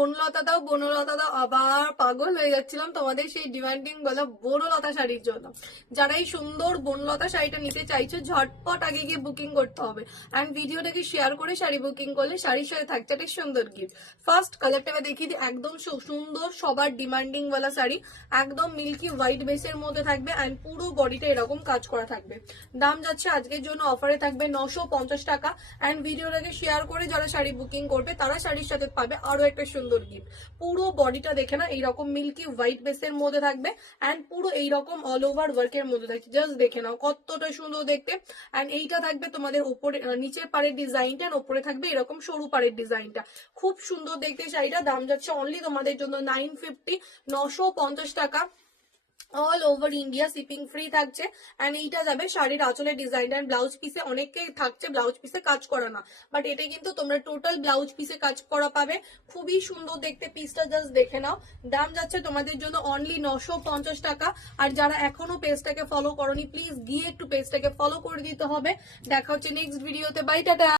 বনলতা দাও বনলতা দাও, আবার পাগল হয়ে যাচ্ছিলাম তোমাদের সেই ডিমান্ডিং বলা বনলতা শাড়ির জন্য। যারা এই সুন্দর বনলতা শাড়িটা নিতে চাইছো ঝটপট আগে গিয়ে বুকিং করতে হবে। অ্যান্ড ভিডিওটাকে শেয়ার করে শাড়ি বুকিং করলে শাড়ির সাথে থাকছে একটা সুন্দর গিফট। ফার্স্ট কালারটা দেখিয়ে দিই, একদম সুন্দর সবার ডিমান্ডিং ওয়ালা শাড়ি, একদম মিল্কি হোয়াইট বেসের মধ্যে থাকবে অ্যান্ড পুরো বডিটা এরকম কাজ করা থাকবে। দাম যাচ্ছে আজকের জন্য অফারে থাকবে 950 টাকা। অ্যান্ড ভিডিওটাকে শেয়ার করে যারা শাড়ি বুকিং করবে তারা শাড়ির সাথে পাবে আরো একটা সুন্দর গিফট। পুরো বডিটা দেখে না এইরকম মিল্কি হোয়াইট বেসের মধ্যে থাকবে অ্যান্ড পুরো এইরকম অল ওভার ওয়ার্কের মধ্যে থাকবে। জাস্ট দেখে নাও কতটা সুন্দর দেখতে। অ্যান্ড এইটা থাকবে তোমাদের উপরে নিচের পাড়ের ডিজাইনটা, ওপরে থাকবে এরকম সরু পাড়ের ডিজাইনটা। খুব সুন্দর দেখতে শাড়িটা। দাম যাচ্ছে অনলি তোমাদের জন্য 950, 950 টাকা। All over India shipping free থাকছে। এন্ড এইটা যাবে শাড়ির আঁচলের ডিজাইন। এন্ড ব্লাউজ পিসে অনেকেই থাকছে ব্লাউজ পিসে কাজ করা না, বাট এটা কিন্তু তোমরা টোটাল ব্লাউজ পিসে কাজ করা পাবে। খুবই সুন্দর দেখতে পিসটা, জাস্ট দেখে নাও। দাম যাচ্ছে তোমাদের জন্য অনলি 950 টাকা। আর যারা এখনো পেজটাকে ফলো করোনি প্লিজ গিয়ে একটু পেজটাকে ফলো করে দিতে হবে। দেখা হচ্ছে নেক্সট ভিডিওতে। Bye, tata.